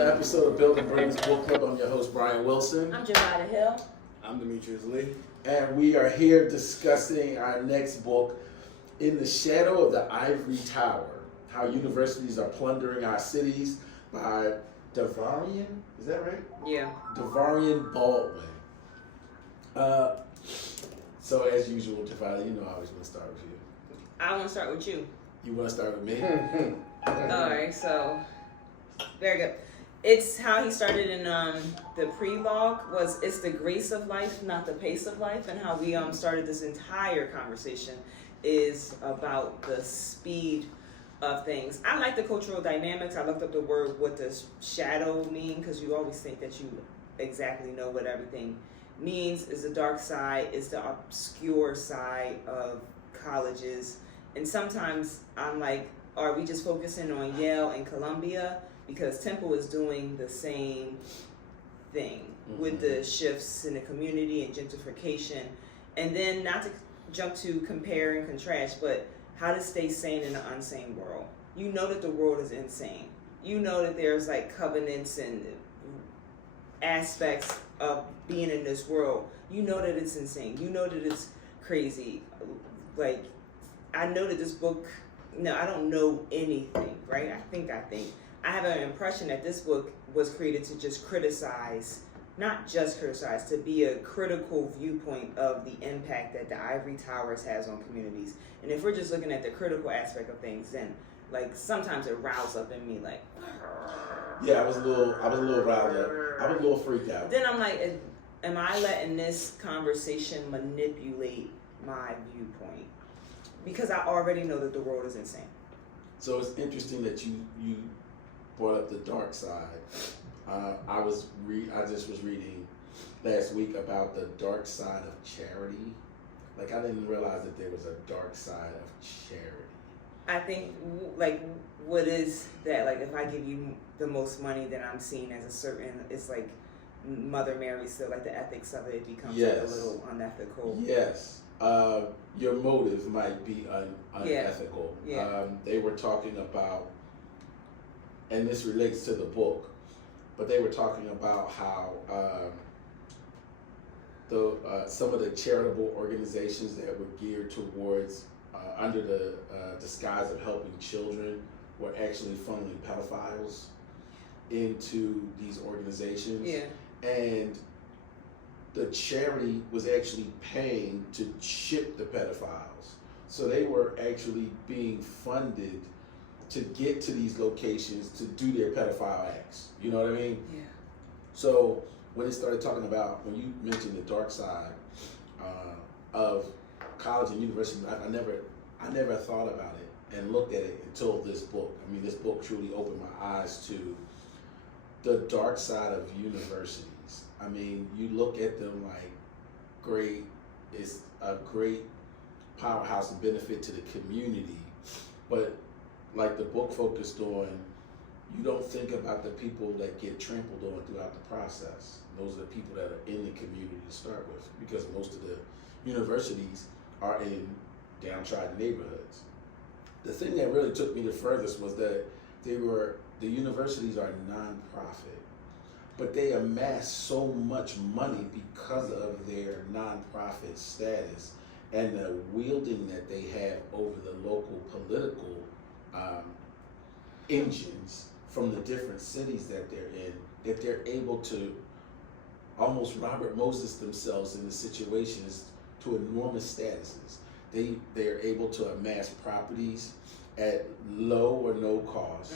another episode of Building Brains Book Club. I'm your host, Brian Wilson. I'm Javada Hill. I'm Demetrius Lee. And we are here discussing our next book, In the Shadow of the Ivory Tower, How Universities Are Plundering Our Cities by Davarian, is that right? Yeah. Davarian Baldwin. So as usual, Javada, you know I always want to start with you. I want to start with you. You want to start with me? Alright, so, very good. It's how he started in the pre-log was it's the grace of life, not the pace of life, and how we started this entire conversation is about the speed of things. I like the cultural dynamics. I looked up the word, what does shadow mean, because you always think that you exactly know what everything means. Is the dark side, is the obscure side of colleges. And sometimes I'm like, are we just focusing on Yale and Columbia? Because Temple is doing the same thing with the shifts in the community and gentrification. And then not to jump to compare and contrast, but how to stay sane in an insane world. You know that the world is insane. You know that there's like covenants and aspects of being in this world. You know that it's insane. You know that it's crazy. Like, I know that this book, no, I don't know anything, right? I think. I have an impression that this book was created to just criticize, not just criticize, to be a critical viewpoint of the impact that the Ivory Towers has on communities. And if we're just looking at the critical aspect of things, then like sometimes it riles up in me like. Yeah, I was a little riled up. I was a little freaked out. Then I'm like, am I letting this conversation manipulate my viewpoint? Because I already know that the world is insane. So it's interesting that you brought up the dark side. I just was reading last week about the dark side of charity. Like, I didn't realize that there was a dark side of charity. I think, like, what is that? Like, if I give you the most money, then I'm seen as a certain, it's like Mother Mary, so like the ethics of it becomes like a little unethical. Yes. Your motive might be unethical. Yeah. They were talking about, and this relates to the book, but they were talking about how some of the charitable organizations that were geared towards under the disguise of helping children were actually funneling pedophiles into these organizations. Yeah. And the charity was actually paying to ship the pedophiles. So they were actually being funded to get to these locations to do their pedophile acts. You know what I mean? Yeah. So when they started talking about, when you mentioned the dark side of college and university, I never thought about it and looked at it until this book. I mean, this book truly opened my eyes to the dark side of universities. I mean, you look at them like it's a great powerhouse and benefit to the community, but like the book focused on, you don't think about the people that get trampled on throughout the process. Those are the people that are in the community to start with, because most of the universities are in downtrodden neighborhoods. The thing that really took me the furthest was that the universities are nonprofit, but they amass so much money because of their nonprofit status and the wielding that they have over the local political engines from the different cities that they're in, that they're able to almost Robert Moses themselves in the situations to enormous statuses. They're able to amass properties at low or no cost,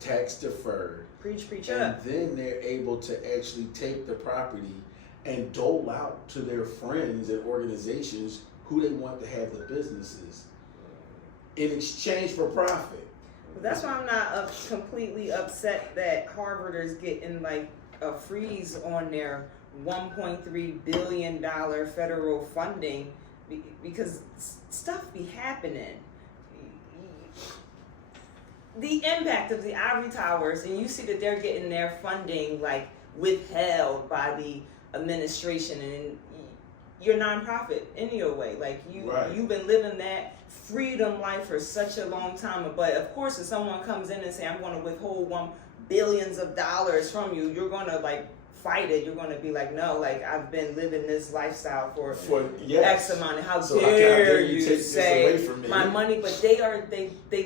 tax deferred. Preach and up. Then they're able to actually take the property and dole out to their friends and organizations who they want to have the businesses in exchange for profit. But that's why I'm not completely upset that Harvard is getting like a freeze on their $1.3 billion federal funding, because stuff be happening. The impact of the Ivory Towers, and you see that they're getting their funding like withheld by the administration, and you're nonprofit in your way. Like you've been living that freedom life for such a long time. But of course, if someone comes in and say, I'm going to withhold billions of dollars from you, you're gonna like fight it. You're gonna be like, no, like I've been living this lifestyle for X amount. How dare you take say this away from me? My money? But they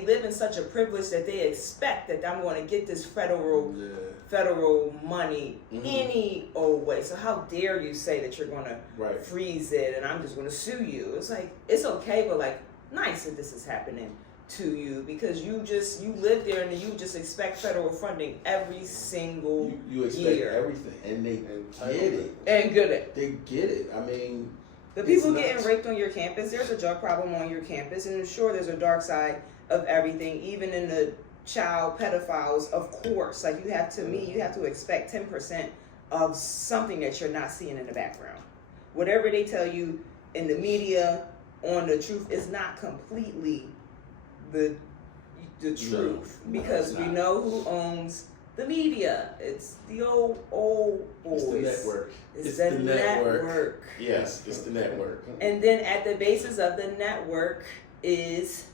live in such a privilege that they expect that I'm going to get this federal money any old way. So how dare you say that you're gonna freeze it and I'm just gonna sue you? It's like, it's okay, but like, nice that this is happening to you, because you live there and you just expect federal funding every single you expect year. everything, and they get it and get it. They get it. I mean, the people getting raped on your campus. There's a drug problem on your campus, and I'm sure there's a dark side of everything, even in the child pedophiles. Of course, like you have to expect 10% of something that you're not seeing in the background. Whatever they tell you in the media on the truth is not completely the truth, because we know who owns the media. It's the old boys. It's the network. It's the network. Yes, it's the network. And then at the basis of the network is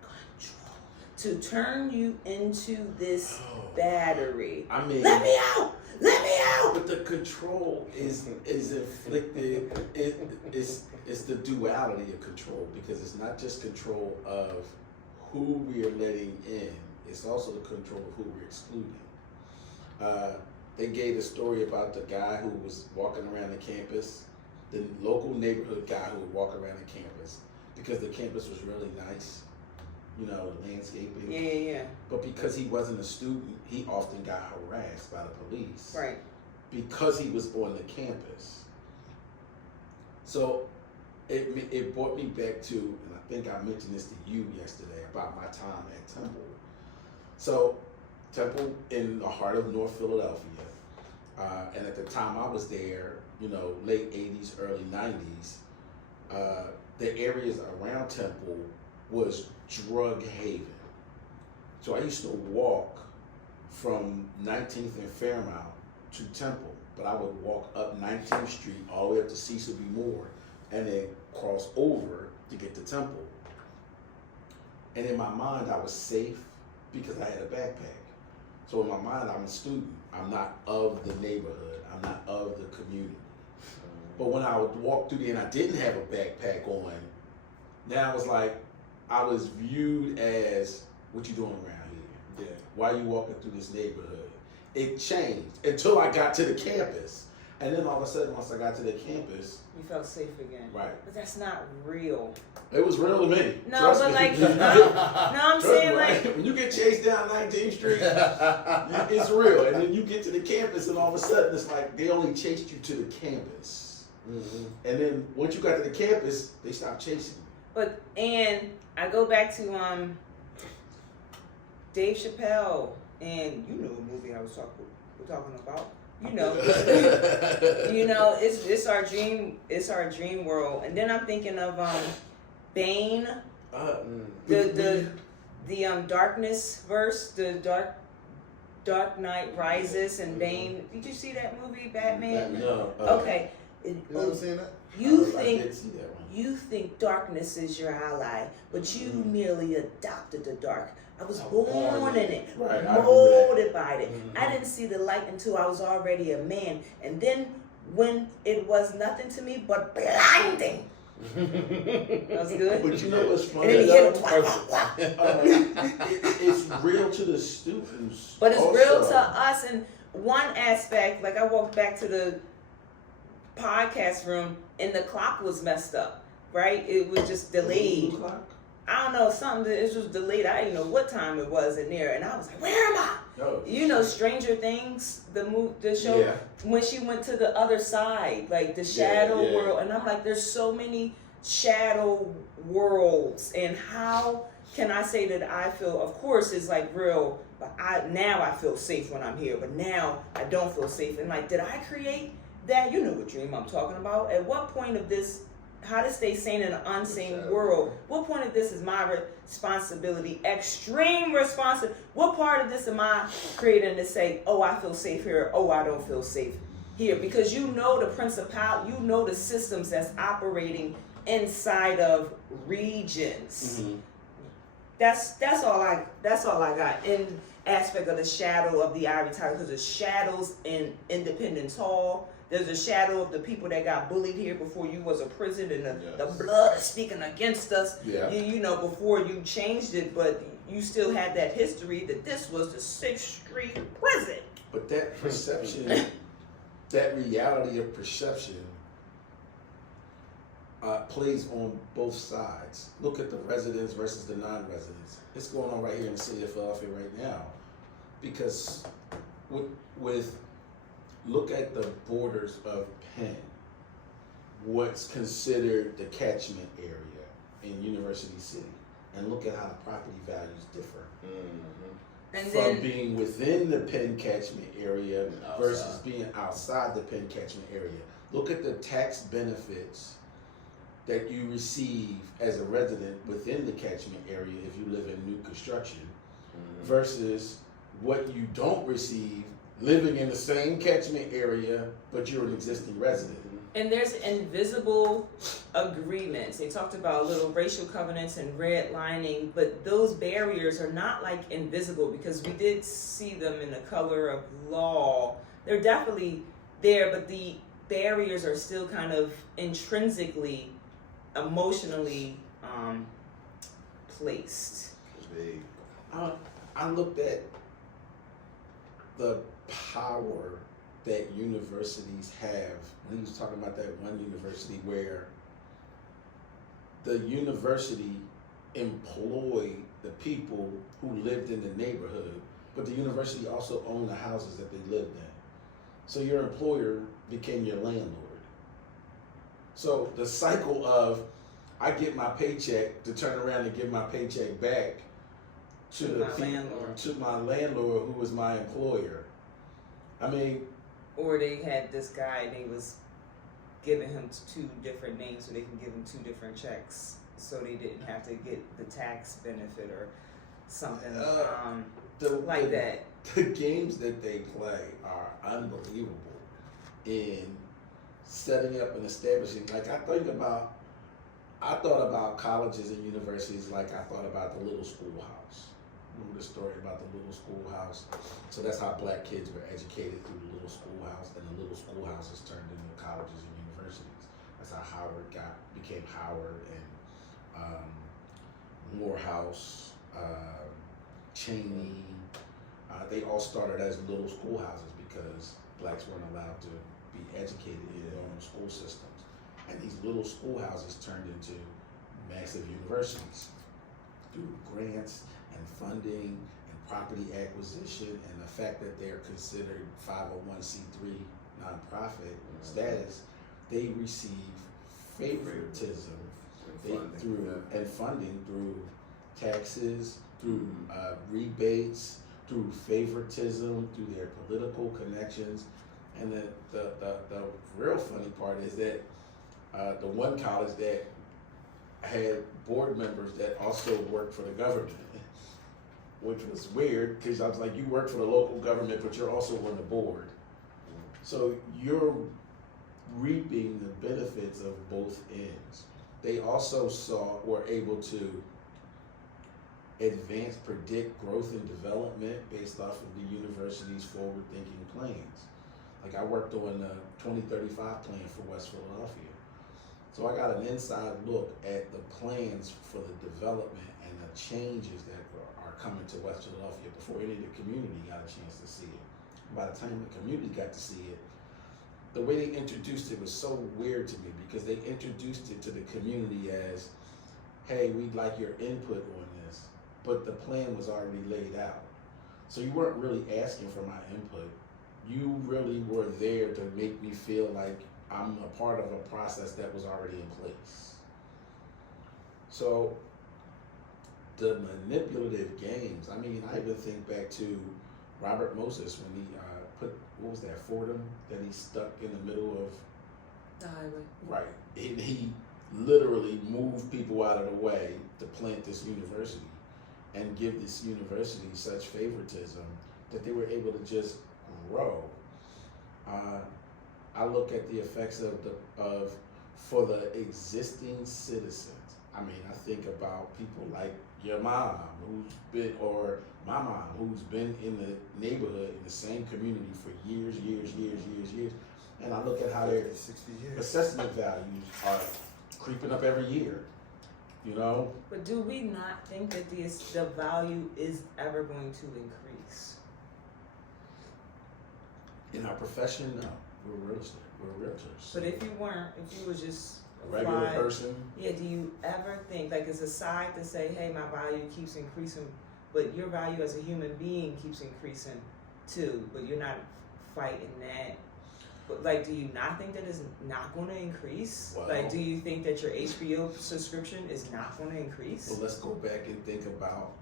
control, to turn you into this battery. I mean, let me out. But the control is inflicted. It's the duality of control, because it's not just control of who we are letting in, it's also the control of who we're excluding. They gave a story about the guy who was walking around the campus, the local neighborhood guy who would walk around the campus, because the campus was really nice, landscaping. Yeah. But because he wasn't a student, he often got harassed by the police. Right. Because he was on the campus. So it brought me back to, and I think I mentioned this to you yesterday, about my time at Temple. So Temple in the heart of North Philadelphia, and at the time I was there, late 80s, early 90s, the areas around Temple was drug haven. So I used to walk from 19th and Fairmount to Temple, but I would walk up 19th Street all the way up to Cecil B. Moore, and then cross over to get to Temple. And in my mind, I was safe because I had a backpack. So in my mind, I'm a student. I'm not of the neighborhood. I'm not of the community. But when I would walk through there and I didn't have a backpack on, now I was viewed as, what you doing around here? Yeah. Why are you walking through this neighborhood? It changed until I got to the campus. And then all of a sudden, once I got to the campus, you felt safe again. Right. But that's not real. It was real to me. No, Trust but me. like, I'm saying right? like, when you get chased down 19th Street, it's real. And then you get to the campus, and all of a sudden, it's like they only chased you to the campus. Mm-hmm. And then once you got to the campus, they stopped chasing you. And I go back to Dave Chappelle, and you know the movie I was talking about. It's our dream. It's our dream world. And then I'm thinking of Bane, the Darkness verse, the Dark Knight Rises, and Bane. Did you see that movie, Batman? No. Okay. You never seen that? You think darkness is your ally, but you merely adopted the dark. I was born in it, right, molded by it. I didn't see the light until I was already a man. And then when it was nothing to me but blinding. That was good. But you know what's funny? And then he hit it's real to the students. But it's also real to us in one aspect. Like I walked back to the podcast room and the clock was messed up, right? It was just delayed. I don't know, something, it was delayed. I didn't know what time it was in there. And I was like, where am I? Oh. Stranger Things, the show, when she went to the other side, like the shadow world. And I'm like, there's so many shadow worlds. And how can I say that I feel, of course, it's like real, but now I feel safe when I'm here. But now I don't feel safe. And like, did I create that? You know what dream I'm talking about. At what point of this, how to stay sane in an unsane world, what point of this is my responsibility, extreme responsibility? What part of this am I creating to say, oh, I feel safe here, oh, I don't feel safe here? Because you know the principality, you know the systems that's operating inside of regions. That's all I got in aspect of the shadow of the Ivory Tower, because there's shadows in Independence Hall. There's a shadow of the people that got bullied here before you was a prison, and the blood is speaking against us. Yeah. You know, before you changed it, but you still had that history that this was the 6th Street prison. But that perception, that reality of perception, plays on both sides. Look at the residents versus the non-residents. It's going on right here in the city of Philadelphia right now, because with look at the borders of Penn, what's considered the catchment area in University City, and look at how the property values differ. And From then being within the Penn catchment area versus being outside the Penn catchment area. Look at the tax benefits that you receive as a resident within the catchment area if you live in new construction versus what you don't receive living in the same catchment area, but you're an existing resident. And there's invisible agreements. They talked about little racial covenants and redlining, but those barriers are not like invisible, because we did see them in the color of law. They're definitely there, but the barriers are still kind of intrinsically, emotionally placed. I looked at the power that universities have. When he was talking about that one university where the university employed the people who lived in the neighborhood, but the university also owned the houses that they lived in. So your employer became your landlord. So the cycle of I get my paycheck to turn around and give my paycheck back to my landlord who was my employer. I mean, or they had this guy and he was giving him 2 different names so they can give him 2 different checks, so they didn't have to get the tax benefit or something that. The games that they play are unbelievable in setting up and establishing. Like I thought about colleges and universities like I thought about the little schoolhouse. Remember the story about the little schoolhouse? So that's how black kids were educated, through the little schoolhouse, and the little schoolhouses turned into colleges and universities. That's how Howard became Howard, and Morehouse, Cheney. They all started as little schoolhouses because blacks weren't allowed to be educated in their own school systems. And these little schoolhouses turned into massive universities through grants and funding and property acquisition, and the fact that they're considered 501c3 nonprofit status, they receive favoritism and funding through taxes, through rebates, through favoritism, through their political connections. And the real funny part is that the one college that had board members that also worked for the government, which was weird, because I was like, you work for the local government, but you're also on the board. So you're reaping the benefits of both ends. They also were able to predict growth and development based off of the university's forward-thinking plans. Like I worked on the 2035 plan for West Philadelphia. So I got an inside look at the plans for the development and the changes that are coming to West Philadelphia before any of the community got a chance to see it. By the time the community got to see it, the way they introduced it was so weird to me, because they introduced it to the community as, hey, we'd like your input on this, but the plan was already laid out. So you weren't really asking for my input. You really were there to make me feel like I'm a part of a process that was already in place. So the manipulative games, I mean, I even think back to Robert Moses when he put, what was that, Fordham, that he stuck in the middle of the highway. Right. And he literally moved people out of the way to plant this university and give this university such favoritism that they were able to just grow. I look at the effects for the existing citizens. I mean, I think about people like your mom, or my mom, who's been in the neighborhood, in the same community for years, and I look at how their 60 years. assessment values are creeping up every year, you know? But do we not think that the value is ever going to increase? In our profession, no. We're realtors. But if you were just A regular person, yeah, do you ever think, like, it's a side to say, hey, my value keeps increasing, but your value as a human being keeps increasing too, but you're not fighting that? But, like, do you not think that it's not going to increase? Well, like, do you think that your HBO subscription is not going to increase? well, let's go back and think about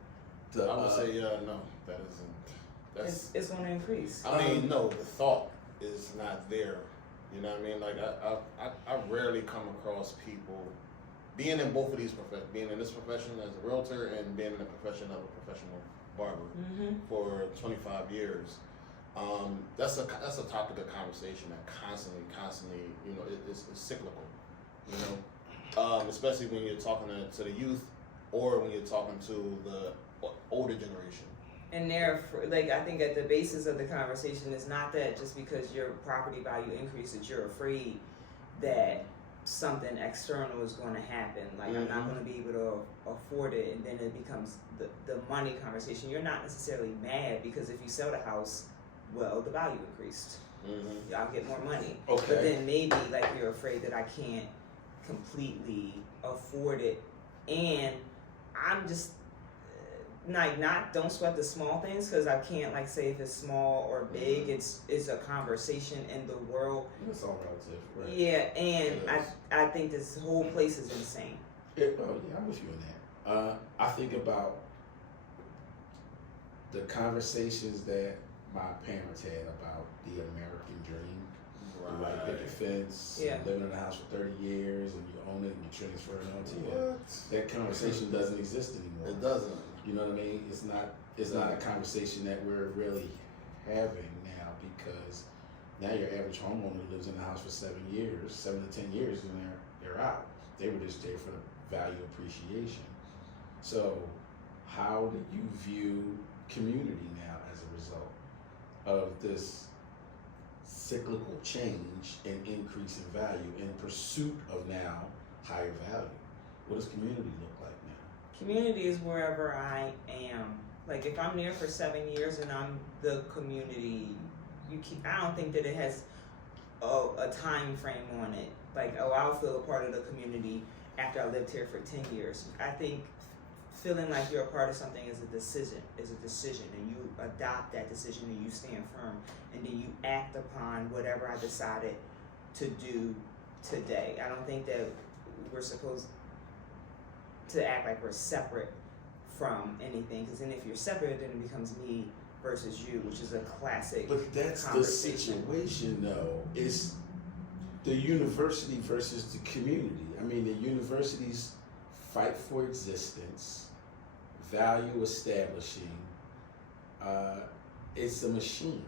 I would say, no, that isn't. It's going to increase. I mean, no, the thought is not there. You know what I mean? Like, I rarely come across people being in both of these professions, being in this profession as a realtor and being in the profession of a professional barber for 25 years. That's a topic of conversation that constantly, you know, it's cyclical. You know, especially when you're talking to the youth or when you're talking to the older generation. And like, I think at the basis of the conversation is not that just because your property value increases, you're afraid that something external is going to happen. Like, I'm not going to be able to afford it, and then it becomes the money conversation. You're not necessarily mad because if you sell the house, well, the value increased. I'll get more money. Okay. But then maybe, like, you're afraid that I can't completely afford it, and I'm just don't sweat the small things, because I can't, like, say if it's small or big. It's a conversation in the world. It's all relative, right? Yeah, and I think this whole place is insane. Yeah, I'm with you on that. I think about the conversations that my parents had about the American dream. Like picket fence, living in a house for 30 years, and you own it and you transfer it on to you. That conversation doesn't exist anymore. It doesn't. You know what I mean? It's not a conversation that we're really having now, because now your average homeowner lives in the house for 7 to 10 years, and they're out. They were just there for the value appreciation. So how do you view community now as a result of this cyclical change and increase in value in pursuit of now higher value? What does community look like now? Community is wherever I am. Like, if I'm there for 7 years and I'm the community, I don't think that it has a time frame on it. Like, I'll feel a part of the community after I lived here for 10 years. I think feeling like you're a part of something is a decision, and you adopt that decision and you stand firm, and then you act upon whatever I decided to do today. I don't think that we're supposed to act like we're separate from anything, because then if you're separate, then it becomes me versus you, which is a classic But that's the situation, though. It's the university versus the community. I mean, the universities fight for existence, value establishing. It's a machine.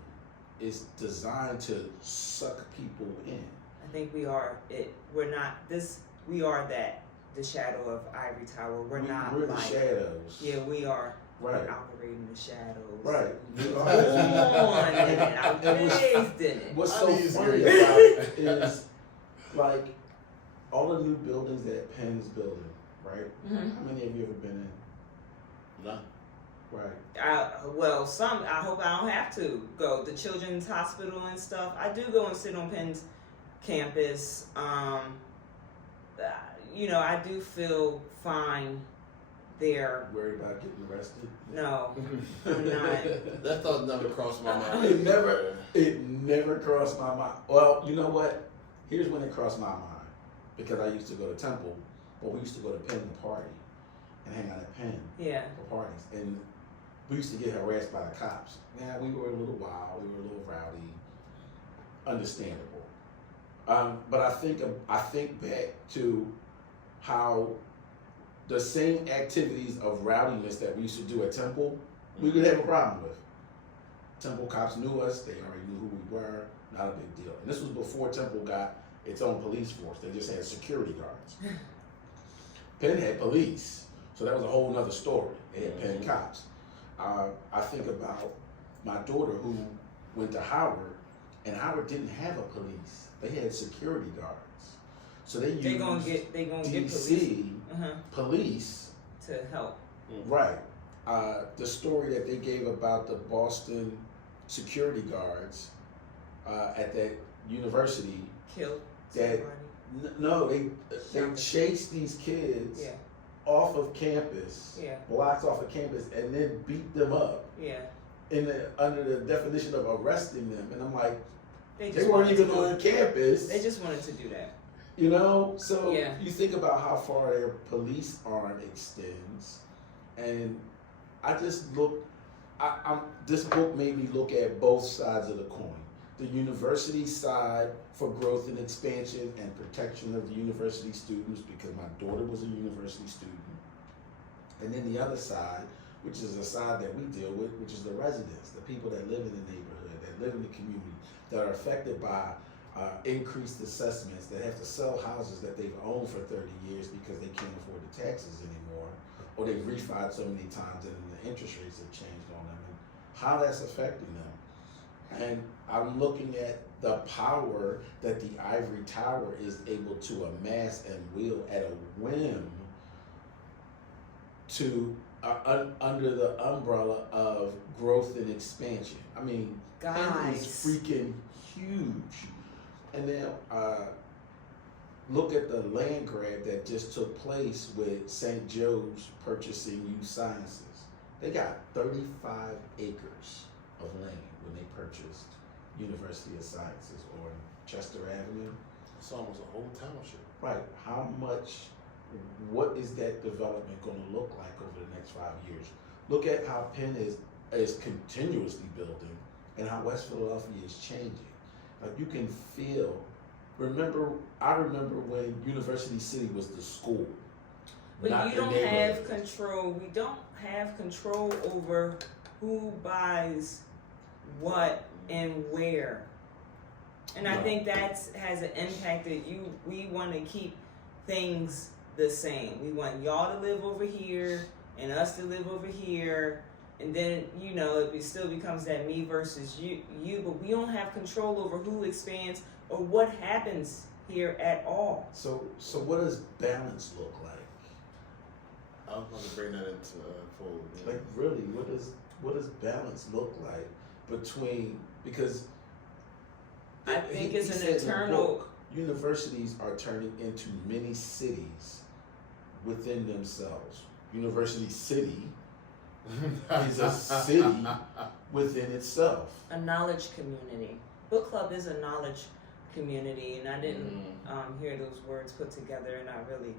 It's designed to suck people in. I think we are it. We're not this. We are that. The shadow of Ivory Tower. We're not We're like the shadows. Yeah, we are. Right. We're operating the shadows. Right. Come on, man. I raised in it. What's so funny about it is, like, all the new buildings that Penn's building, right? How many have you ever been in? None. Right. Well, some. I hope I don't have to go. The Children's Hospital and stuff. I do go and sit on Penn's campus. You know, I do feel fine there. Worried about getting arrested? No, I'm not. That thought never crossed my mind. It never crossed my mind. Well, you know what? Here's when it crossed my mind. Because I used to go to Temple, but we used to go to Penn to party and hang out at Penn for parties. And we used to get harassed by the cops. Yeah, we were a little wild, we were a little rowdy. Understandable. But I think back to how the same activities of rowdiness that we used to do at Temple, we would have a problem with. Temple cops knew us, they already knew who we were, not a big deal. And this was before Temple got its own police force, they just had security guards. Penn had police, so that was a whole nother story. They had Penn cops. I think about my daughter who went to Howard, and Howard didn't have a police. They had security guards. So they used they gonna get DC police to help. Right. The story that they gave about the Boston security guards at that university Killed that somebody. no, they chased these kids Yeah. off of campus, Yeah. blocks off of campus, and then beat them up Yeah. under the definition of arresting them. And I'm like, They they weren't wanted even to do on it. campus. They just wanted to do that. You know, so Yeah. you think about how far their police arm extends, and I just look. This book made me look at both sides of the coin: the university side for growth and expansion and protection of the university students, because my daughter was a university student, and then the other side, which is the side that we deal with, which is the residents, the people that live in the neighborhood, that live in the community, that are affected by increased assessments, that have to sell houses that they've owned for 30 years because they can't afford the taxes anymore, or they've refied so many times and the interest rates have changed on them, and how that's affecting them. And I'm looking at the power that the Ivory Tower is able to amass and wield at a whim to under the umbrella of growth and expansion. I mean, Penn is freaking huge. And now look at the land grab that just took place with St. Joe's purchasing U Sciences. They got 35 acres of land when they purchased University of Sciences or Chester Avenue. It's almost a whole township. Right. What is that development going to look like over the next 5 years? Look at how Penn is continuously building and how West Philadelphia is changing. Like you can feel, I remember when University City was the school. But you don't have control. We don't have control over who buys what and where. And I think that has impacted you. We want to keep things the same. We want y'all to live over here and us to live over here. And then, it still becomes that me versus you, but we don't have control over who expands or what happens here at all. So what does balance look like? I was going to bring that into fold. Like really, what does balance look like because I think it's an eternal. Universities are turning into mini cities within themselves. University City is a city within itself. A knowledge community. Book club is a knowledge community, and I didn't hear those words put together, and I really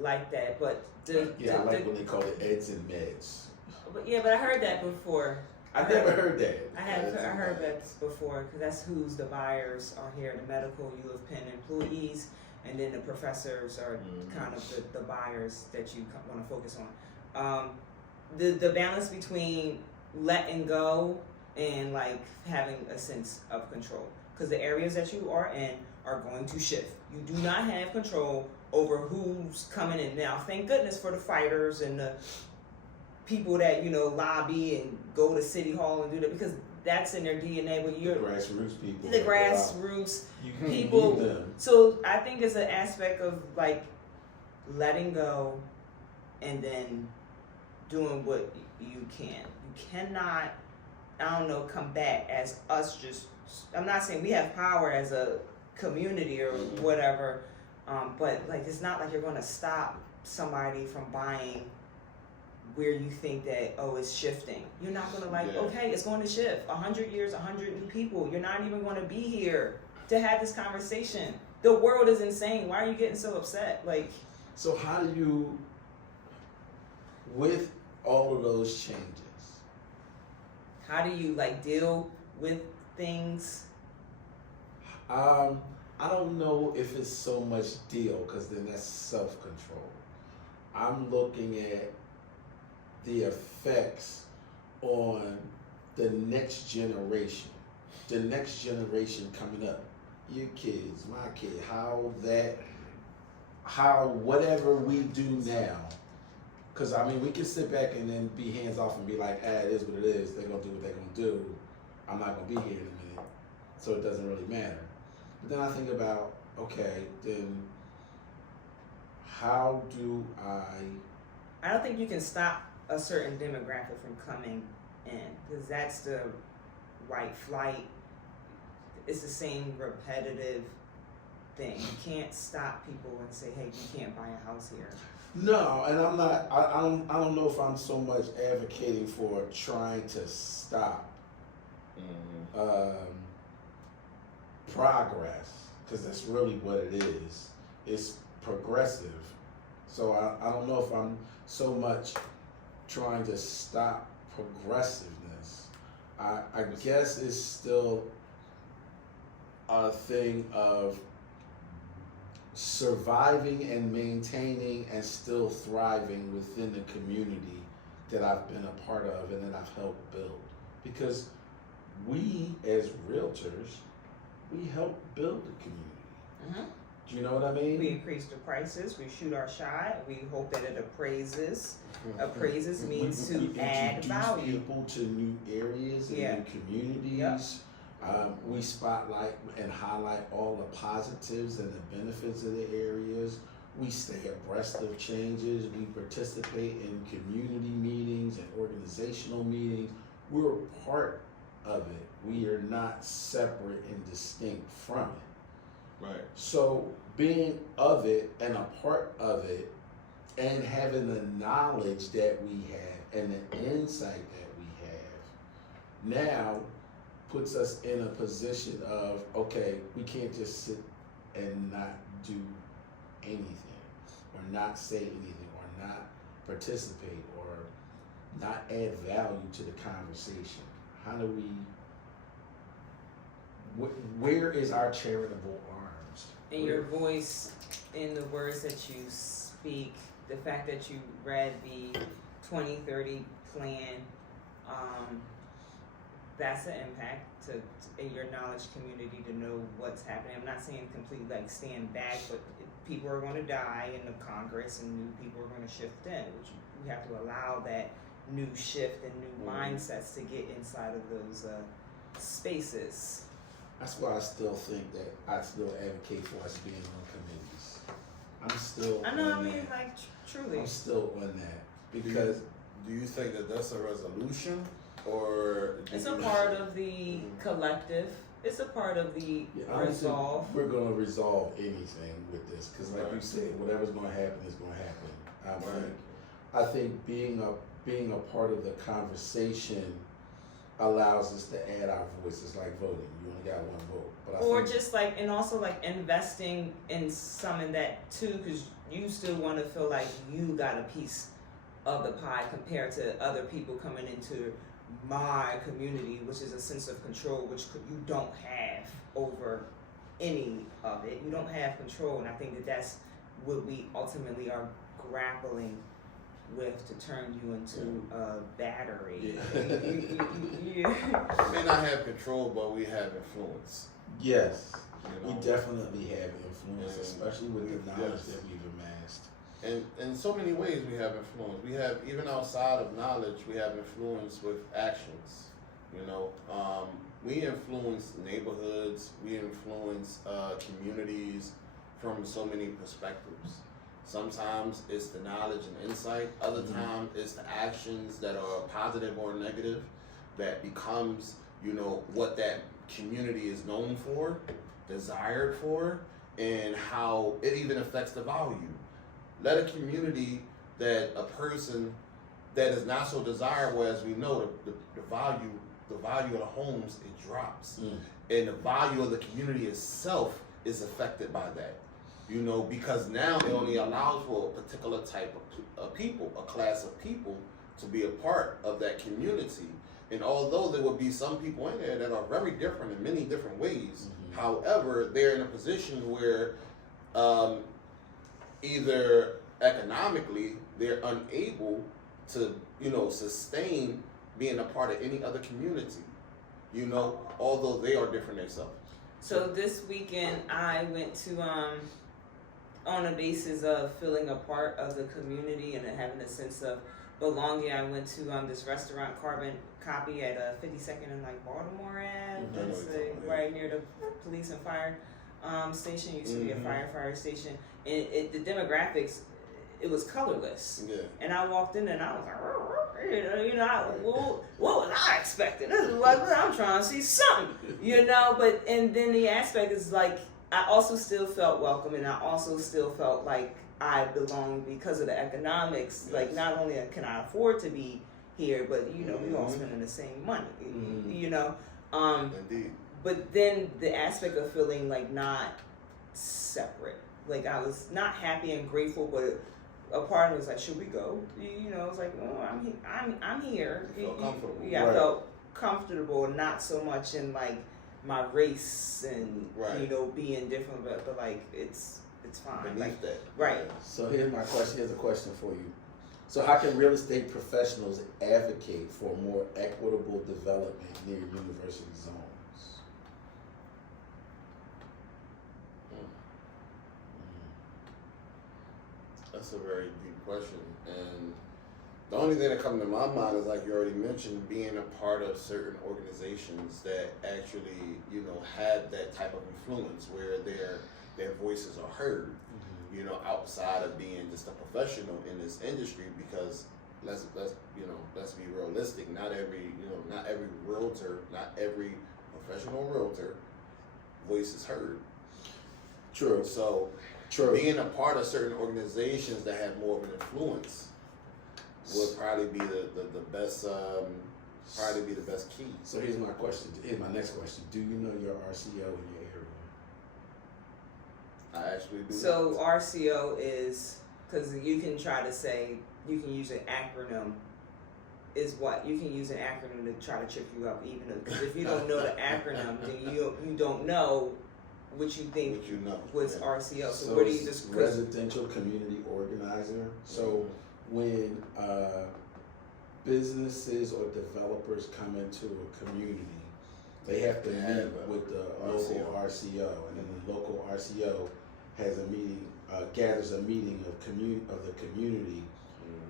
like that. But I like when they call it eds and meds. But I heard that before. I never heard that. I heard that before because that's who's the buyers are here. The medical U of Penn employees, and then the professors are kind of the buyers that you want to focus on. The balance between letting go and like having a sense of control, because the areas that you are in are going to shift. You do not have control over who's coming in. Now, thank goodness for the fighters and the people that lobby and go to City Hall and do that, because that's in their DNA. But you're the grassroots people. The grassroots you people. Need them. So I think it's an aspect of like letting go and then doing what you can. You cannot, come back as us just. I'm not saying we have power as a community or whatever, but like it's not like you're going to stop somebody from buying where you think that it's shifting. You're not going to okay, it's going to shift. 100 years, 100 new people. You're not even going to be here to have this conversation. The world is insane. Why are you getting so upset? So how do you, with all of those changes, how do you deal with things? I don't know if it's so much deal, because then that's self-control. I'm looking at the effects on the next generation coming up, your kids, my kid, how that how whatever we do now, because I mean, we can sit back and then be hands off and be like, it is what it is. They're gonna do what they're gonna do. I'm not gonna be here in a minute, so it doesn't really matter. But then I think about, okay, then how do I don't think you can stop a certain demographic from coming in, because that's the white flight. It's the same repetitive thing. You can't stop people and say, hey, you can't buy a house here. No, and I'm not. I don't know if I'm so much advocating for trying to stop progress, because that's really what it is. It's progressive. So I don't know if I'm so much trying to stop progressiveness. I guess it's still a thing of surviving and maintaining and still thriving within the community that I've been a part of and that I've helped build. Because we as realtors, we help build the community. Do you know what I mean? We increase the prices, we shoot our shot, we hope that it appraises. Appraises means to add value. People to new areas and new communities. We spotlight and highlight all the positives and the benefits of the areas. We stay abreast of changes. We participate in community meetings and organizational meetings. We're a part of it. We are not separate and distinct from it. Right. So being of it and a part of it and having the knowledge that we have and the insight that we have now puts us in a position of, okay, we can't just sit and not do anything or not say anything or not participate or not add value to the conversation. How do we, where is our charitable arms? In your voice, in the words that you speak, the fact that you read the 2030 plan, that's an impact to in your knowledge community to know what's happening. I'm not saying completely like stand back, but people are going to die in the Congress and new people are going to shift in, which we have to allow that new shift and new mindsets to get inside of those spaces. That's why I still think that I still advocate for us being on committees. I'm still. I know. on I mean, that. like truly. I'm still on that because. Do you think that that's a resolution, or It's a part of the collective. It's a part of the honestly, resolve. we're going to resolve anything with this because, like Right. you said, whatever's going to happen is going to happen. I think being a part of the conversation allows us to add our voices, like voting. You only got one vote, but Or just like, and also like investing in some of that too, because you still want to feel like you got a piece of the pie compared to other people coming into my community, which is a sense of control, which you don't have over any of it. You don't have control, and I think that that's what we ultimately are grappling with to turn you into a battery. Yeah. we may not have control, but we have influence? Yes, You know? we definitely have influence, And especially with the knowledge yes. that we've amassed. And in so many ways we have influence. We have, even outside of knowledge, we have influence with actions. You know, we influence neighborhoods, we influence communities from so many perspectives. Sometimes it's the knowledge and insight, other times it's the actions that are positive or negative that becomes, you know, what that community is known for, desired for, and how it even affects the value. Let a community that a person that is not so desirable, as we know, the value of the homes, it drops. And the value of the community itself is affected by that. You know, because now it only allows for a particular type of people, a class of people, to be a part of that community. And although there will be some people in there that are very different in many different ways, however, they're in a position where either economically they're unable to, you know, sustain being a part of any other community, you know, although they are different themselves. So this weekend I went to on the basis of feeling a part of the community and having a sense of belonging. I went to this restaurant, Carbon Copy, at 52nd and like Baltimore Ave. It's right near the police and fire station. Used to be a fire station, and the demographics, it was colorless. Yeah. And I walked in and I was like, what was I expecting? This is what I'm trying to see something, But and then the aspect is like, I also still felt welcome, and I also still felt like I belonged because of the economics. Yes. Like, not only can I afford to be here, but we all spending the same money, Indeed. But then the aspect of feeling like not separate, like I was not happy and grateful, but a part of me was like, should we go? I was like, oh, I'm here. You felt comfortable. Yeah, I felt comfortable, not so much in like my race and being different, but like it's fine. Beneath like that. Right. So here's my question. Here's a question for you. So how can real estate professionals advocate for more equitable development near university zones? That's a very deep question, and the only thing that comes to my mind is, like you already mentioned, being a part of certain organizations that actually, have that type of influence where their voices are heard, outside of being just a professional in this industry. Because let's be realistic. Not every realtor, not every professional realtor voice is heard. True. So. True. Being a part of certain organizations that have more of an influence would probably be the best key. So here's my question. Here's my next question. Do you know your RCO in your area? I actually do. So RCO is, because you can try to say, you can use an acronym, is what? You can use an acronym to try to trip you up, even because if you don't know the acronym, then you don't know what you think was RCO. So where do you just residential community organizer? So when businesses or developers come into a community, they have to meet with the local RCO, and then the local RCO has a meeting, gathers a meeting of the community,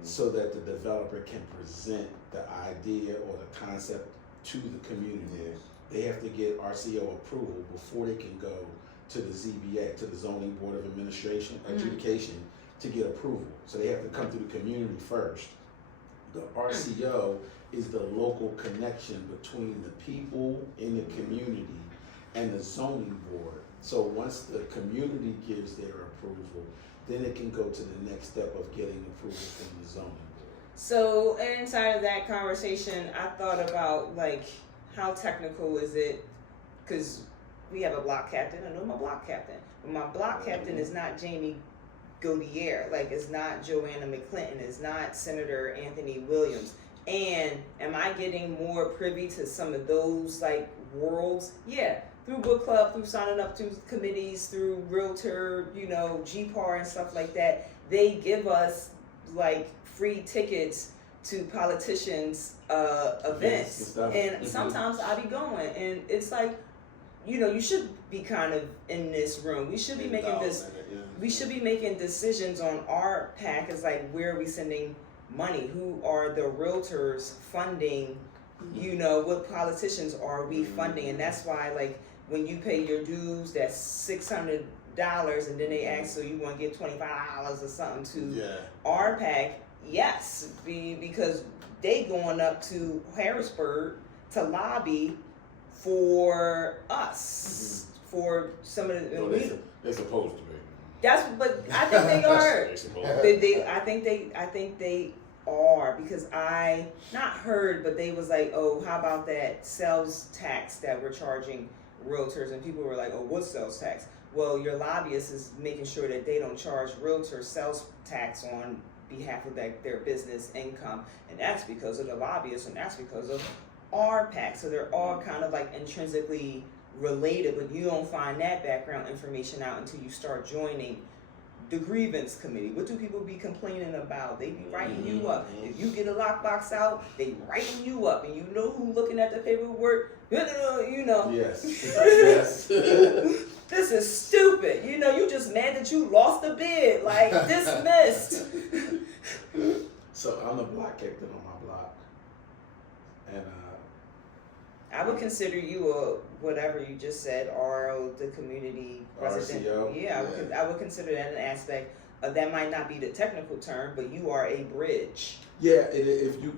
so that the developer can present the idea or the concept to the community. They have to get RCO approval before they can go to the ZBA, to the Zoning Board of Administration, Adjudication, to get approval. So they have to come to the community first. The RCO is the local connection between the people in the community and the zoning board. So once the community gives their approval, then it can go to the next step of getting approval from the zoning board. So inside of that conversation, I thought about like, how technical is it? Because we have a block captain. I know my block captain, but my block captain is not Jamie Gaudier. Like, it's not Joanna McClinton. It's not Senator Anthony Williams. And am I getting more privy to some of those like worlds? Yeah, through book club, through signing up to committees, through realtor, GPAR and stuff like that. They give us like free tickets to politicians' events, and sometimes I be going, and it's like, you should be kind of in this room. We should be making this. We should be making decisions on our PAC. Is like, where are we sending money? Who are the realtors funding? What politicians are we funding? And that's why, like, when you pay your dues, that's $600, and then they ask, so you want to give $25 or something to our PAC. Yes, because they going up to Harrisburg to lobby for us, for some of the. They're supposed to be. But I think they are. I think they are, because I not heard, but they was like, oh, how about that sales tax that we're charging realtors? And people were like, oh, what sales tax? Well, your lobbyist is making sure that they don't charge realtors sales tax on behalf of their business income, and that's because of the lobbyists, and that's because of our PAC. So they're all kind of like intrinsically related, but you don't find that background information out until you start joining the grievance committee. What do people be complaining about? They be writing you up. If you get a lockbox out, they writing you up, and you know who looking at the paperwork. Yes. Yes. This is stupid. You know, you just mad that you lost a bid. Like, dismissed. So I'm the block captain on my block, and I would consider you a whatever you just said, RO, the community president. RCO? Yeah, I would consider that an aspect. That might not be the technical term, but you are a bridge. yeah. If you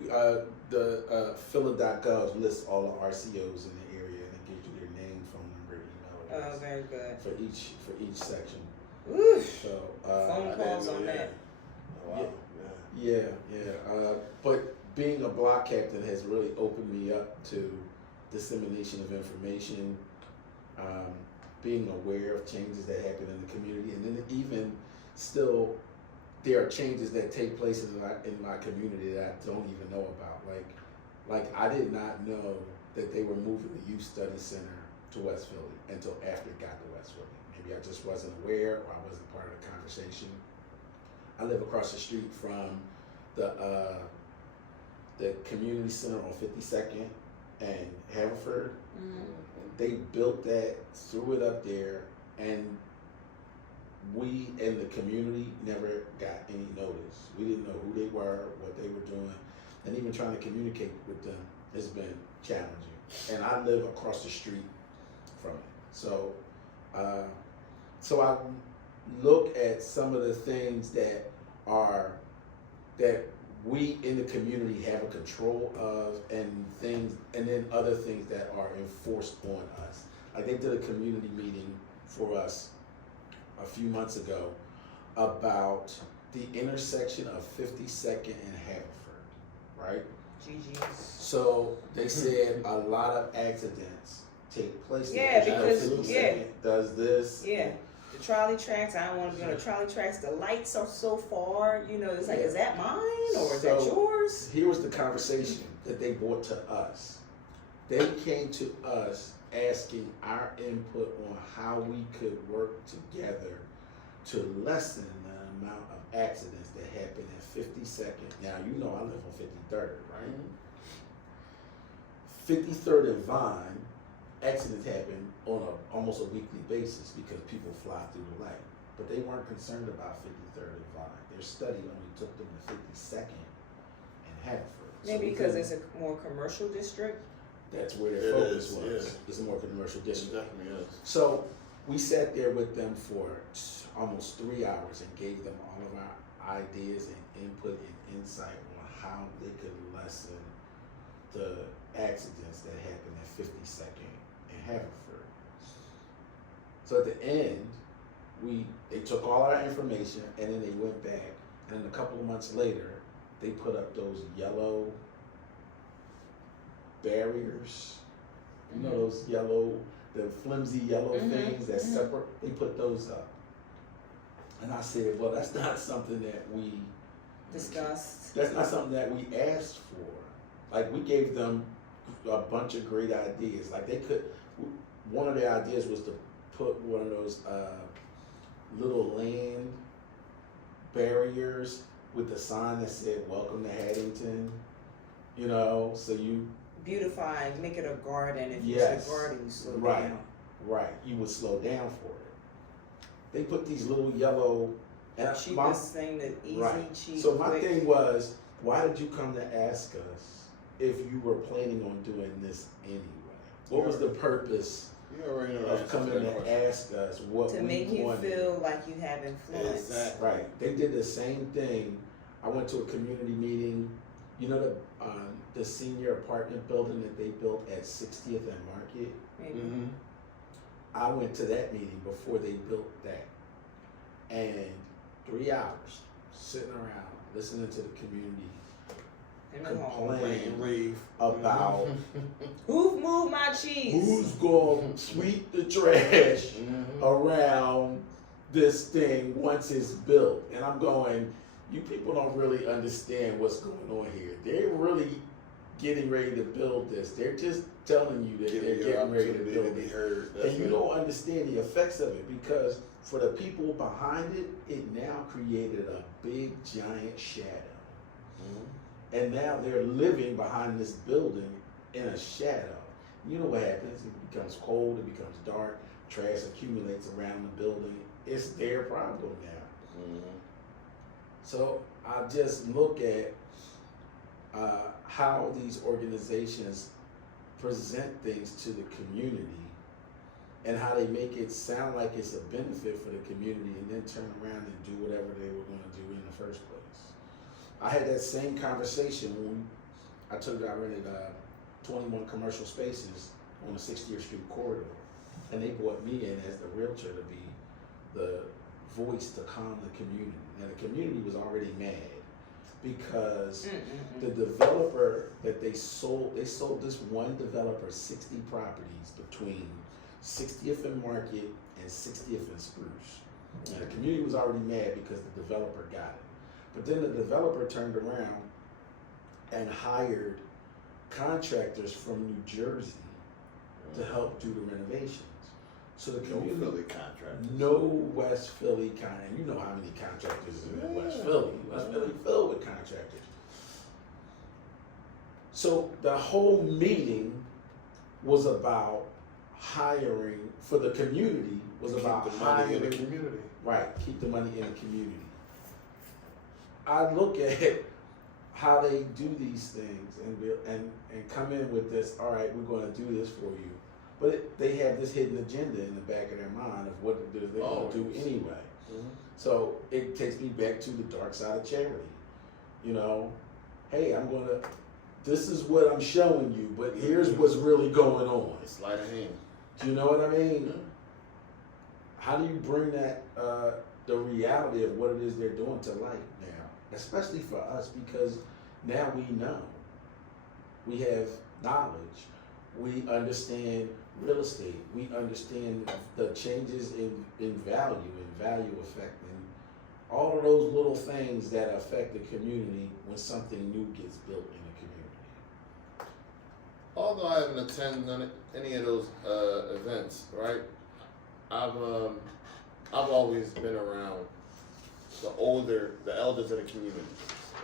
the phila.gov lists all the RCOs in the area, and it gives you their name, phone number, email address. Oh, very good. For each section. Oof. So Phone calls on that. Oh, wow. yeah. But being a block captain has really opened me up to dissemination of information, being aware of changes that happen in the community, and then even still, there are changes that take place in my community that I don't even know about. Like I did not know that they were moving the Youth Study Center to West Philly until after it got to West Philly. Maybe I just wasn't aware, or I wasn't part of the conversation. I live across the street from the community center on 52nd and Haverford. Mm-hmm. They built that, threw it up there, and we in the community never got any notice. We didn't know who they were, what they were doing, and even trying to communicate with them has been challenging. And I live across the street from it. So I look at some of the things that we in the community have a control of, and then other things that are enforced on us. Like they did a community meeting for us a few months ago about the intersection of 52nd and Haverford, right? GG's. So they said a lot of accidents take place there. Yeah, because 52nd does this. Yeah. The trolley tracks, I don't want to be on the trolley tracks. The lights are so far, you know, it's like, is that mine or is that yours? Here was the conversation that they brought to us. They came to us asking our input on how we could work together to lessen the amount of accidents that happen at 52nd. Now, you know I live on 53rd, right? 53rd and Vine, accidents happen on almost a weekly basis because people fly through the light. But they weren't concerned about 53rd and Vine. Their study only took them to 52nd and Haverford. Maybe because it's a more commercial district. That's where their focus was. Yeah. It's a more commercial district. It definitely is. So we sat there with them for almost 3 hours and gave them all of our ideas and input and insight on how they could lessen the accidents that happen at 52nd and Haverford. So at the end, they took all our information and then they went back, and a couple of months later, they put up those yellow barriers. You know those the flimsy yellow things that separate, they put those up. And I said, well, that's not something that we discussed. That's not something that we asked for. Like, we gave them a bunch of great ideas. Like, one of their ideas was to put one of those little land barriers with the sign that said, "Welcome to Haddington." You know, so you beautify, make it a garden. If you yes, see a garden, you slow down. Right, you would slow down for it. They put these little yellow, and cheapest thing, that easy, cheap. So my thing was, why did you come to ask us if you were planning on doing this anyway? What was the purpose of coming to ask us what we wanted? To make you feel like you have influence. Exactly. Right. They did the same thing. I went to a community meeting. You know the senior apartment building that they built at 60th and Market? Maybe. Mm-hmm. I went to that meeting before they built that. And 3 hours sitting around listening to the community complain about who moved my cheese, who's going to sweep the trash around this thing once it's built. And I'm going, you people don't really understand what's going on here. They're really getting ready to build this. They're just telling you that they're getting ready to build it. And you don't understand the effects of it, because for the people behind it, it now created a big giant shadow. And now they're living behind this building in a shadow. You know what happens? It becomes cold, it becomes dark. trash accumulates around the building, it's their problem now. Mm-hmm. So I just look at how these organizations present things to the community and how they make it sound like it's a benefit for the community and then turn around and do whatever they were going to do in the first place. I had that same conversation when I rented 21 commercial spaces on the 60th Street corridor, and they brought me in as the realtor to be the voice to calm the community. Now the community was already mad because the developer that they sold this one developer 60 properties between 60th and Market and 60th and Spruce. And the community was already mad because the developer got it. But then the developer turned around and hired contractors from New Jersey to help do the renovations. So the community, No Philly contractors. no West Philly and you know how many contractors is in West Philly. West Philly filled with contractors. So the whole meeting was about hiring for the community. Was about Keep the money hiring in the community. Right, keep the money in the community. I look at how they do these things and come in with this. All right, we're going to do this for you. But they have this hidden agenda in the back of their mind of what they're going to do anyway. Mm-hmm. So it takes me back to the dark side of charity. You know, hey, this is what I'm showing you, but here's what's really going on. It's sleight of hand. Do you know what I mean? Yeah. How do you bring that, the reality of what it is they're doing to light now? Especially for us, because now we know. We have knowledge. We understand real estate. We understand the changes in value affecting all of those little things that affect the community when something new gets built in the community. Although I haven't attended any of those events, right? I've always been around the elders of the community,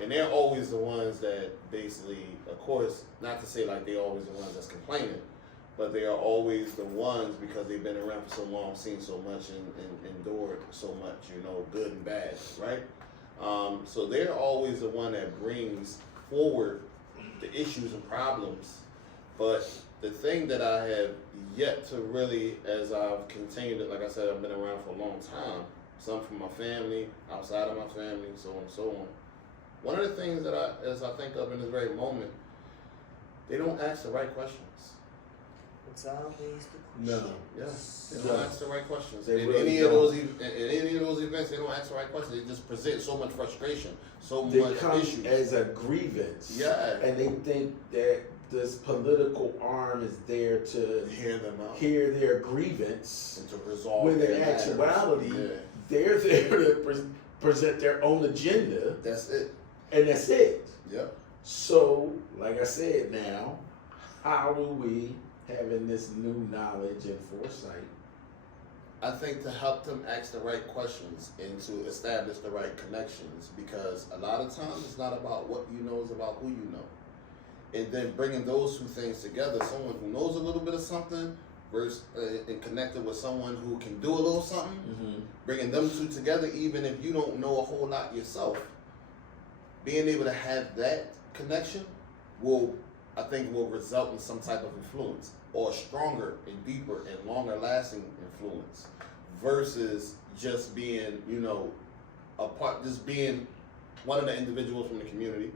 and they're always the ones that basically, of course, not to say like they're always the ones that's complaining, but they are always the ones because they've been around for so long, seen so much, and endured so much, you know, good and bad, right? So they're always the one that brings forward the issues and problems. But the thing that I have yet to really, as I've continued, like I said, I've been around for a long time, some from my family, outside of my family, so on and so on. One of the things that as I think of in this very moment, they don't ask the right questions. It's always the No. question. Yes, they don't ask the right questions. They In really any don't. of those events, they don't ask the right questions. They just present so much frustration, so They much come issues. as a grievance. Yeah. And they think that this political arm is there to Hear them out hear their grievance. and to resolve. When in their matters. actuality, Yeah. they're there to present their own agenda, That's it. and that's it. Yep. So, like I said now, how do we, having this new knowledge and foresight, I think to help them ask the right questions and to establish the right connections, because a lot of times it's not about what you know, it's about who you know. And then bringing those two things together, someone who knows a little bit of something versus and connected with someone who can do a little something, bringing them two together, even if you don't know a whole lot yourself, being able to have that connection I think will result in some type of influence, or a stronger and deeper and longer lasting influence, versus just being, you know, just being one of the individuals from the community.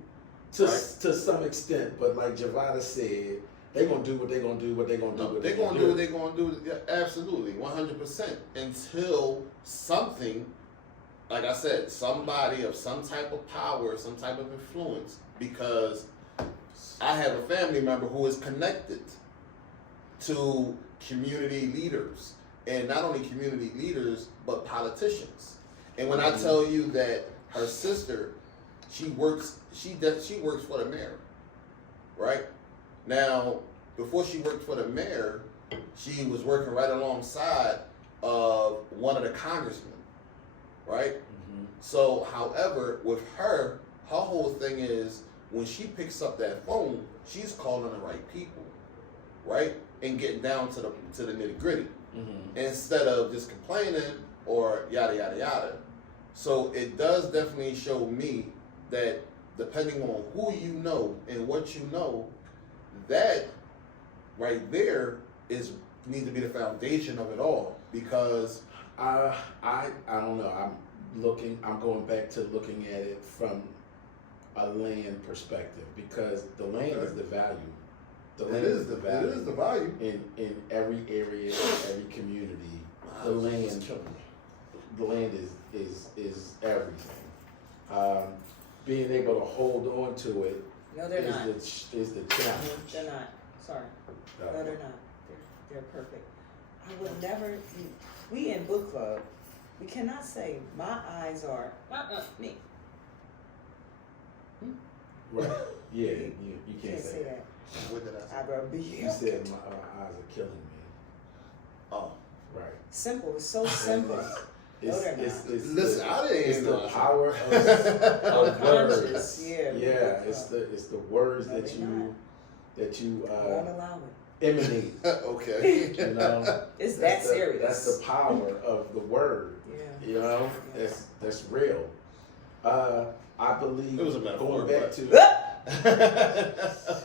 to Right. to some extent, but like Javada said, they're gonna do what they're gonna do, what they're gonna do, No, what they're gonna do what they're gonna do. Yeah, absolutely, 100%. Until something, like I said, somebody of some type of power, some type of influence, because I have a family member who is connected to community leaders, and not only community leaders, but politicians. And when I tell you that her sister, she works for the mayor, right? Now, before she worked for the mayor, she was working right alongside of one of the congressmen, right? So, however, with her whole thing is when she picks up that phone, she's calling the right people, right? And getting down to the nitty gritty. instead of just complaining or yada yada yada. So it does definitely show me that depending on who you know and what you know, that right there needs to be the foundation of it all. Because I don't know. I'm going back to looking at it from a land perspective, because the land is the value. The land is the value. It is the value in every area, in every community. The land is everything. Being able to hold on to it No, they're not. is the challenge. They're not. Sorry. No, they're not. They're perfect. I would never. We in book club. We cannot say my eyes are me. Right. Yeah, you can't say that. What did I say? I'd rather be You said my eyes are killing me. Oh. Right. simple. It's so simple. No, they're not. Listen, I didn't It's even the know. power of words. Unconscious, yeah. It's the words No, that they're you I won't allow it. emanate. Okay. You know, It's that serious. That's the power of the word. Yeah. You know, that's real. I believe It was a metaphor, going back but- to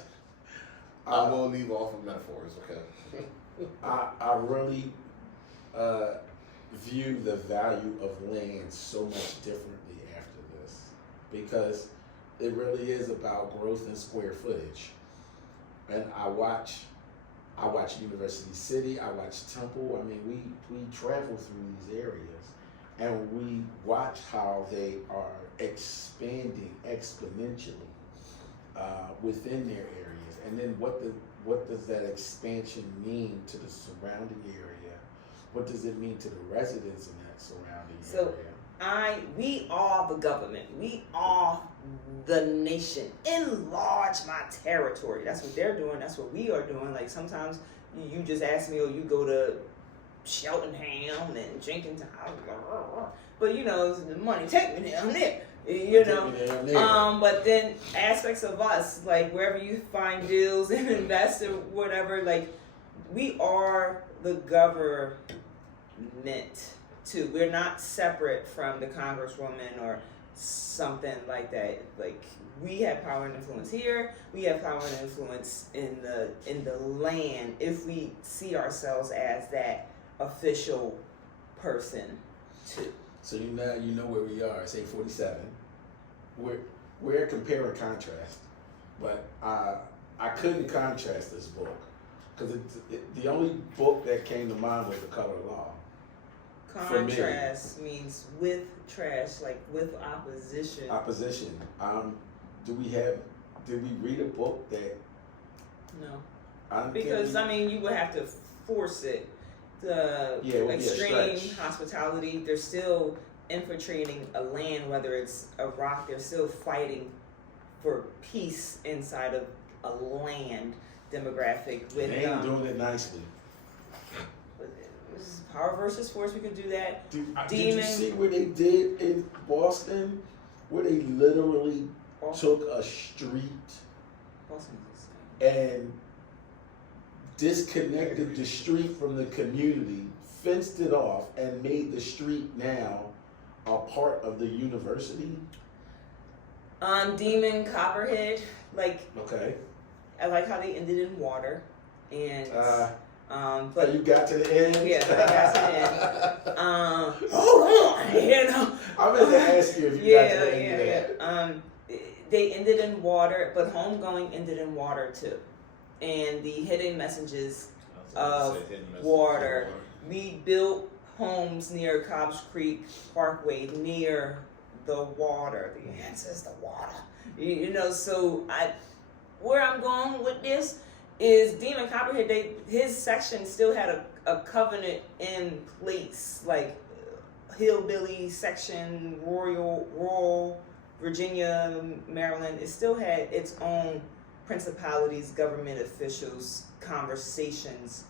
I will leave off of metaphors, okay? I really view the value of land so much differently after this, because it really is about growth in square footage. And I watch University City, I watch Temple. I mean, we travel through these areas, and we watch how they are expanding exponentially within their areas. And then what does that expansion mean to the surrounding area? What does it mean to the residents in that surrounding area? We are the government. We are the nation. Enlarge my territory. That's what they're doing. That's what we are doing. Like sometimes you just ask me, or you go to Cheltenham and Jenkintown. But you know, the money take me down there. You know, but then aspects of us, like wherever you find deals and invest or whatever, like we are the government too. We're not separate from the congresswoman or something like that. Like we have power and influence here. We have power and influence in the land if we see ourselves as that official person too. So you know where we are. It's 8:47. We're compare and contrast, but I couldn't contrast this book because the only book that came to mind was The Color of Law. Contrast means with trash, like with opposition. Opposition. Did we read a book that? No. Because I mean, you would have to force it. The it would extreme be a stretch. hospitality, they're still infiltrating a land, whether it's Iraq, they're still fighting for peace inside of a land demographic with They ain't doing it nicely. Power versus force, we could do that. Did you see what they did in Boston? Where they literally took a street and disconnected the street from the community, fenced it off, and made the street now a part of the university? Demon Copperhead, like Okay. I like how they ended in water, and But you got to the end? yeah, I got to the end. Hold on, you know. I meant to ask you if you got to the end of that. They ended in water, but homegoing ended in water too, and the hidden messages of water. We built homes near Cobbs Creek Parkway, near the water. The answer is the water. You know, so where I'm going with this is Demon Copperhead. His section still had a covenant in place, like hillbilly section, rural Virginia, Maryland. It still had its own principalities, government officials, conversations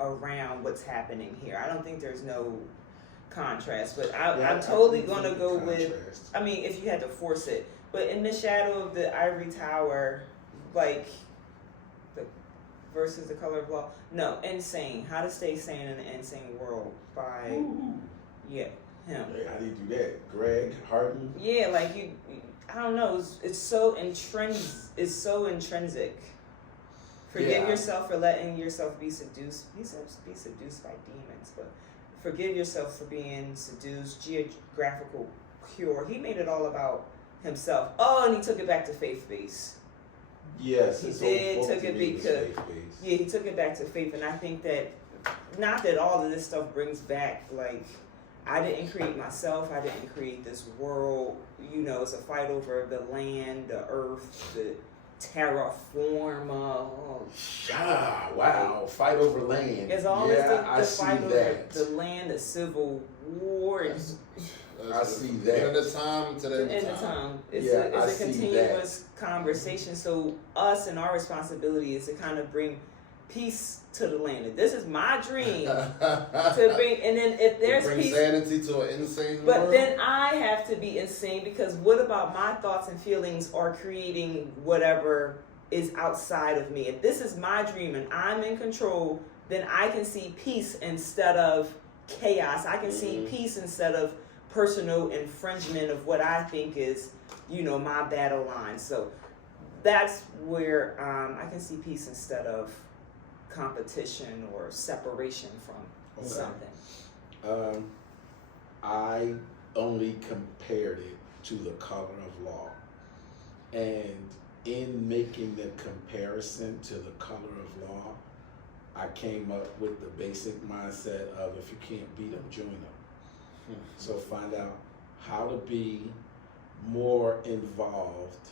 around what's happening here. I don't think there's no contrast, but I'm totally gonna go with. I mean, if you had to force it, but in the shadow of the Ivory Tower, like versus The Color of Law. No, Insane. How to Stay Sane in an Insane World by him. Hey, how do you do that? Greg Harden? Yeah, like you I don't know. It's so intrinsic. Forgive yourself for letting yourself be seduced. He says be seduced by demons, but forgive yourself for being seduced. Geographical Cure. He made it all about himself. Oh, and he took it back to faith-based. Yes, he did. Took it because he took it back to faith, and I think that not that all of this stuff brings back like. I didn't create myself. I didn't create this world. You know, it's a fight over the land, the earth, the terraform. Wow, fight over land. It's always the that. fight over the land, the civil war. I see that. End of time to the end of time. It's a continuous conversation. So us and our responsibility is to kind of bring peace to the land. This is my dream to bring, and then if there's bring peace, sanity to an insane but world. then I have to be insane because what about my thoughts and feelings are creating whatever is outside of me? If this is my dream and I'm in control, then I can see peace instead of chaos. I can see peace instead of personal infringement of what I think is, my battle line. So that's where I can see peace instead of competition or separation from something. I only compared it to The Color of Law, and in making the comparison to The Color of Law, I came up with the basic mindset of if you can't beat them, join them. So find out how to be more involved,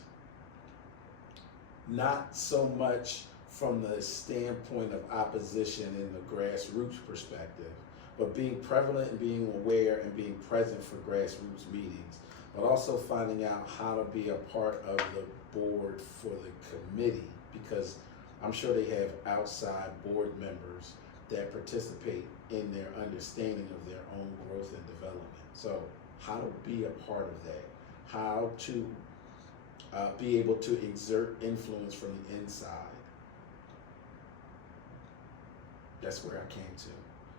not so much from the standpoint of opposition in the grassroots perspective, but being prevalent and being aware and being present for grassroots meetings, but also finding out how to be a part of the board for the committee, because I'm sure they have outside board members that participate in their understanding of their own growth and development. So how to be a part of that, how to be able to exert influence from the inside. That's where I came to.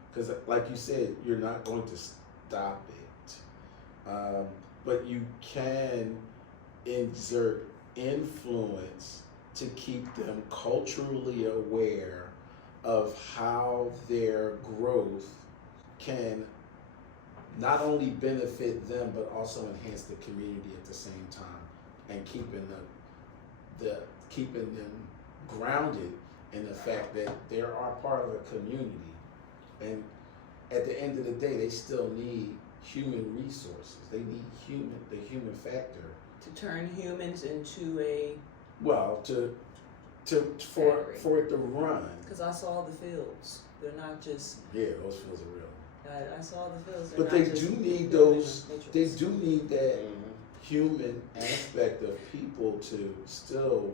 Because like you said, you're not going to stop it. But you can exert influence to keep them culturally aware of how their growth can not only benefit them, but also enhance the community at the same time, and keeping them grounded in the fact that they are part of a community, and at the end of the day, they still need human resources. They need the human factor To turn humans into for it to run. Because I saw the fields. They're not just. Yeah, those fields are real. I saw the fields. But they do need those. They do need that human aspect of people to still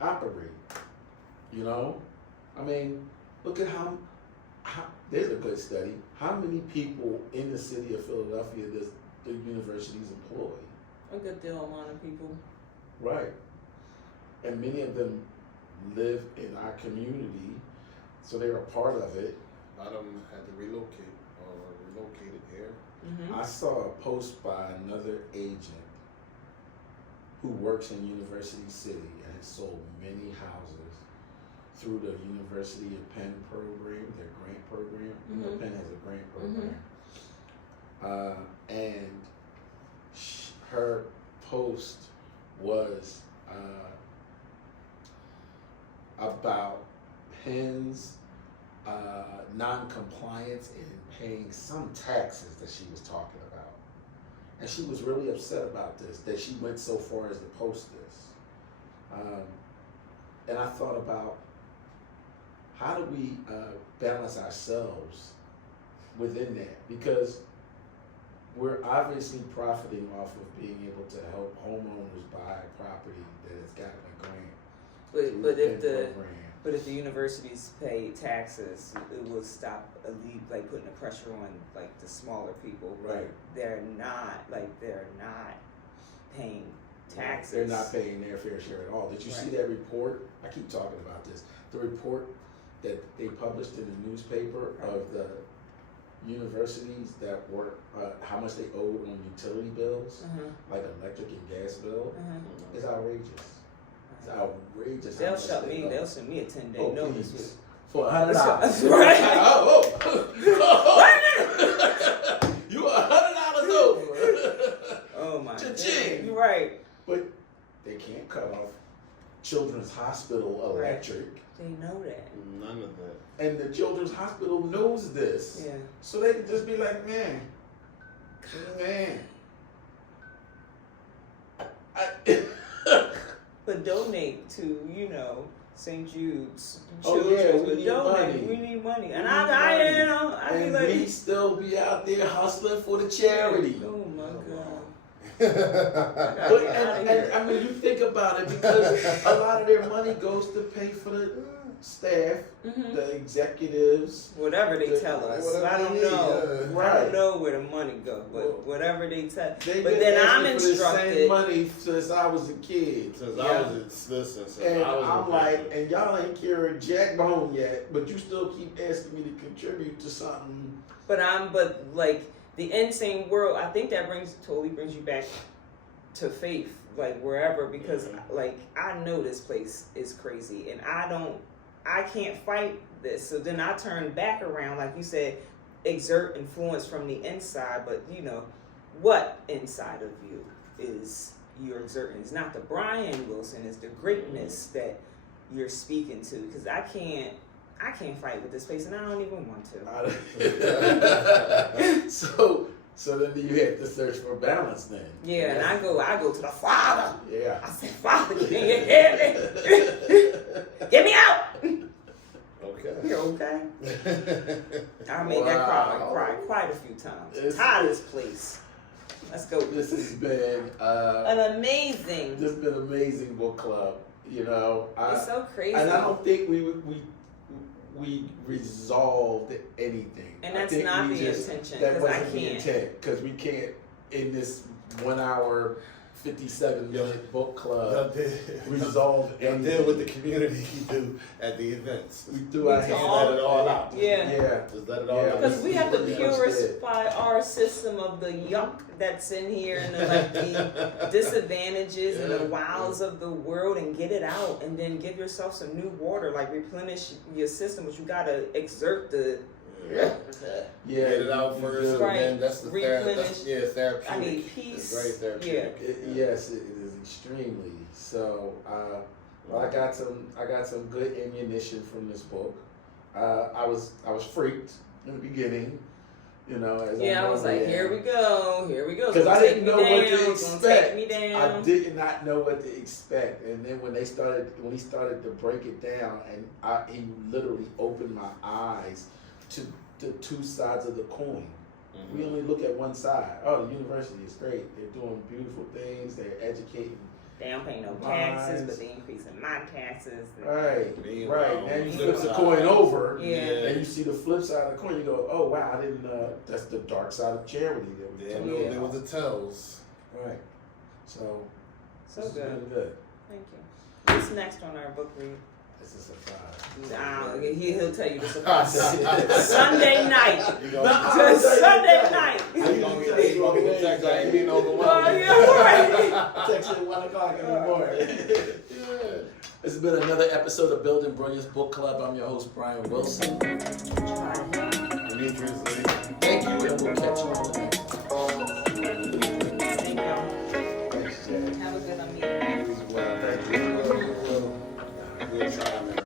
operate. I mean, look at how there's a good study. How many people in the city of Philadelphia does the universities employ? A good deal amount of people. Right. And many of them live in our community, so they're a part of it. A lot of them had to relocate or relocated here. Mm-hmm. I saw a post by another agent who works in University City and has sold many houses through the University of Penn program, their grant program. Mm-hmm. Penn has a grant program. And her post was about Penn's non-compliance in paying some taxes that she was talking about. And she was really upset about this, that she went so far as to post this. And I thought about, how do we balance ourselves within that? Because we're obviously profiting off of being able to help homeowners buy property that has gotten a grant. But if the universities pay taxes, it will stop putting the pressure on the smaller people. Right. They're not paying taxes. They're not paying their fair share at all. Did you see that report? I keep talking about this. The report that they published in the newspaper of the universities that were how much they owed on utility bills, like electric and gas bill, is outrageous. It's outrageous. They'll shut me. They'll send me a 10-day notice. Please. For $100. Right. You $100 over. Oh my Cha-ching. God. You're right. But they can't cut off Children's Hospital electric. They know that. None of that. And the Children's Hospital knows this. Yeah. So they can just be like, man. But donate to, St. Jude's Oh, children. yeah, we But need donate. money. We need money. And We I need be and like, we still be out there hustling for the charity. oh my God. But, and I mean, you think about it, because a lot of their money goes to pay for the staff, the executives. Whatever they tell us. I don't know. Right. I don't know where the money goes, but whatever they tell. They've But been then I'm asking for the same instructed. money since I was a kid. Since And I was I'm like, and y'all ain't carried jack bone yet, but you still keep asking me to contribute to something. But like the insane world. I think that totally brings you back to faith, like wherever, because like I know this place is crazy, and I can't fight this. So then I turn back around, like you said, exert influence from the inside. But what inside of you is you're exerting? It's not the Brian Wilson, it's the greatness that you're speaking to. Because I can't fight with this place, and I don't even want to. So then you have to search for balance then. Yeah, and I go to the Father. Yeah. I say, Father, can you hear me? Get me out. Okay. You're okay. I made that cry quite a few times. Tired of this place. Let's go. This has been an amazing. This has been an amazing book club. It's so crazy. And I don't think we resolved anything. And that's not the intention. That Because I wasn't the can't. intent. Because we can't, in this 1 hour, 57-minute book club, resolve And anything. deal with the community you do at the events. We threw our We hands all- Let it all out. Yeah. Just let it all Yeah. out. Because we have to We understood. purify our system of the yuck that's in here and the disadvantages and the wows of the world, and get it out, and then give yourself some new water, like replenish your system, but you gotta exert the. Yeah, Get it out you first, do. and then that's the Replenish. therapeutic. I need peace. It's very therapeutic. Yes, it is extremely. So, well, I got some good ammunition from this book. I was freaked in the beginning, as I was like, here we go. Because I didn't know what to expect. Take me down. I did not know what to expect, and then when he started to break it down, and he literally opened my eyes to the two sides of the coin. We only look at one side. Oh, the university is great. They're doing beautiful things. They're educating. They don't pay no taxes, but they increasing my taxes. Right. Meanwhile, Now you flip flip the side. coin over, Yeah. and you see the flip side of the coin. You go, oh wow, I didn't. That's the dark side of charity that we Yeah, talked no, about. there was the tells. Right. So So this has good. been good. Thank you. What's next on our book read? It's a surprise. He'll tell you the surprise. Sunday night. You Nah, gonna I'll tell you Sunday that. night. get the text like you being Oh, overwhelmed. yeah, right. Text you at 1 o'clock in the morning. This has been another episode of Building Brilliance Book Club. I'm your host, Brian Wilson. Demetrius Lee. Thank you, and we'll catch you on the next.